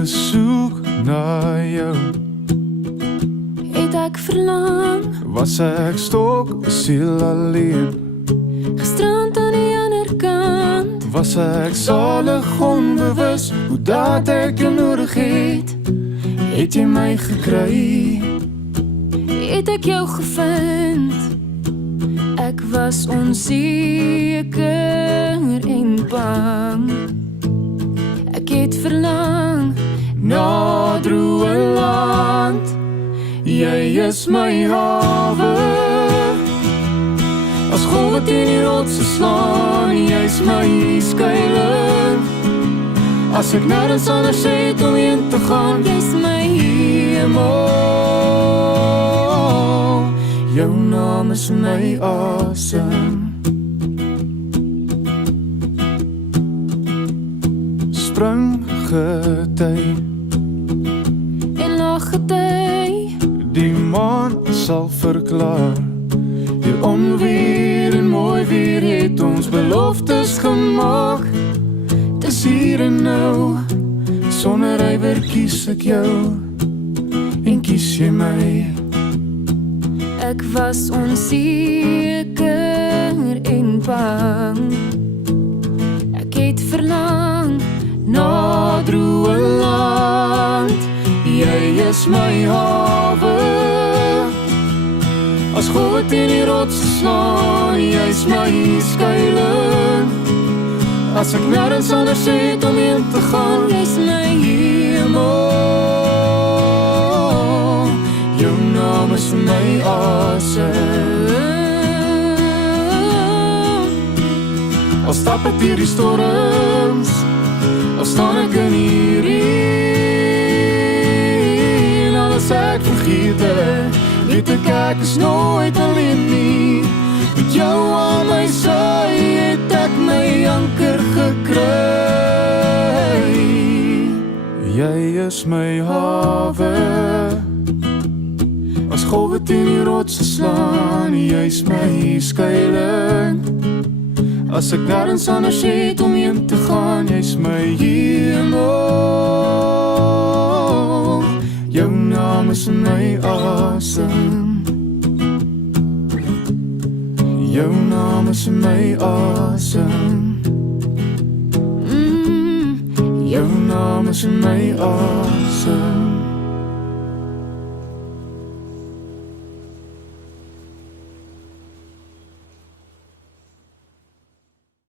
gesoek na jou. Het ek verlang, Was ek stok, siel alleen. gestrand aan die ander kant. Was ek zalig onbewus, hoe dat ek jou nodig het. Het jy my gekry? Het ek jou gevind. Ek was onzeker en bang. Ek het verlang Na droe land, jy is my hawe. As golwe teen die rotse slaan, jy's my skuiling. As ek nergens anders het om heen te gaan, jy's my hemel. Jou naam is my asem. Spring gety, en lag gety. die maan sal verklaar. Die onweer en mooi weer het ons beloftes gemaak. Dis hier en nou, sonder ywer kies ek jou. En kies jy my? Ek was onzeker en bang. Ek het verlang Na droe land, jy is my hawe. As golwe teen die rotse slaan, jy's my skuiling. As ek nergens anders het om heen te gaan, jy's my hemel. Jou naam is my asem. Al stap ek deur die storms, al staan ek in die reën, alles ek vergeet het, weet ek is nooit alleen nie. Met jou aan my sy het ek my anker gekry. Jy is my hawe. As golwe teen die rotse slaan, jy's my skuiling. As ek nergens anders het om heen te gaan, jy's my hemel. Jou naam is my asem. Jou naam is my asem. Jou naam is my asem.